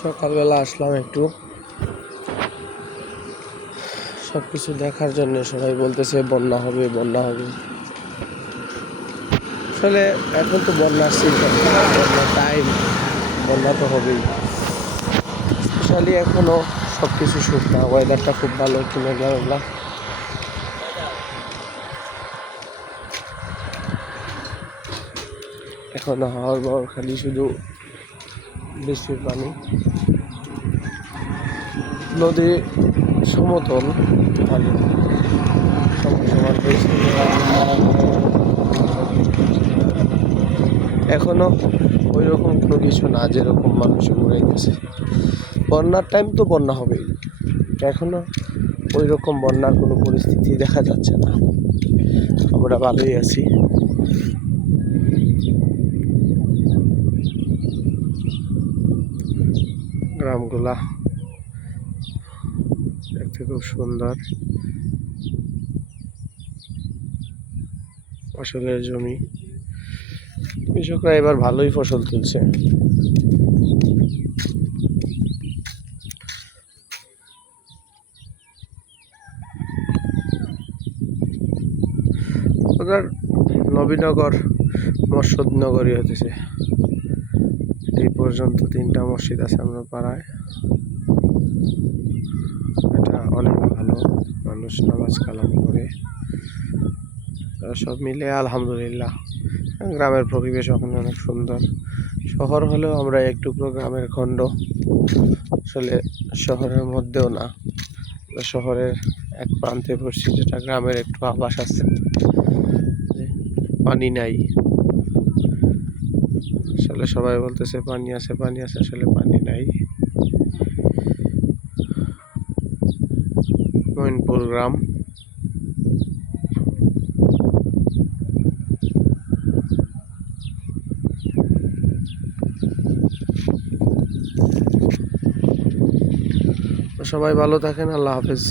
সকালবেলা আসলাম একটু সবকিছু দেখার জন্য। সবাই বলতেছে বন্যা হবে বন্যা হবে। আসলে এখন তো বন্যার সিজন, বন্যার টাইম, বন্যা তো হবেই। স্পেশালি এখনো সবকিছু শুকনা, ওয়েদারটা খুব ভালো, একটু মেঘলা মেঘলা। এখন হাওয়ার বাওয়ার খালি শুধু বৃষ্টির পানি। নদী সমতল, পানি সমান সমান হয়েছে। এখনো ওই রকম কোনো কিছু না যেরকম মানুষ মরে গেছে। বন্যার টাইম তো বন্যা হবেই, এখনো ওই রকম বন্যার কোনো পরিস্থিতি দেখা যাচ্ছে না। আমরা ভালোই আছি। গ্রামগুলা দেখতে খুব সুন্দর। ফসলের জমি, কৃষকরা এবার ভালোই ফসল তুলছে। ওদের নবীনগর মসজিদনগরী হতেছে। এই পর্যন্ত 3টা মসজিদ আছে আমরা পাড়ায়। এটা অনেক ভালো, মানুষ নামাজ কালাম করে। সব মিলে আলহামদুলিল্লাহ গ্রামের পরিবেশ এখন অনেক সুন্দর। শহর হলেও আমরা একটু গ্রামের খণ্ড, আসলে শহরের মধ্যেও না, শহরের এক প্রান্তে পড়ছি, যেটা গ্রামের একটু আভাস আছে। পানি নাই, আসলে সবাই বলতেছে পানি আছে পানি আছে, আসলে পানি নাই। মইনপুর গ্রাম। সবাই ভালো থাকেন, আল্লাহ হাফেজ।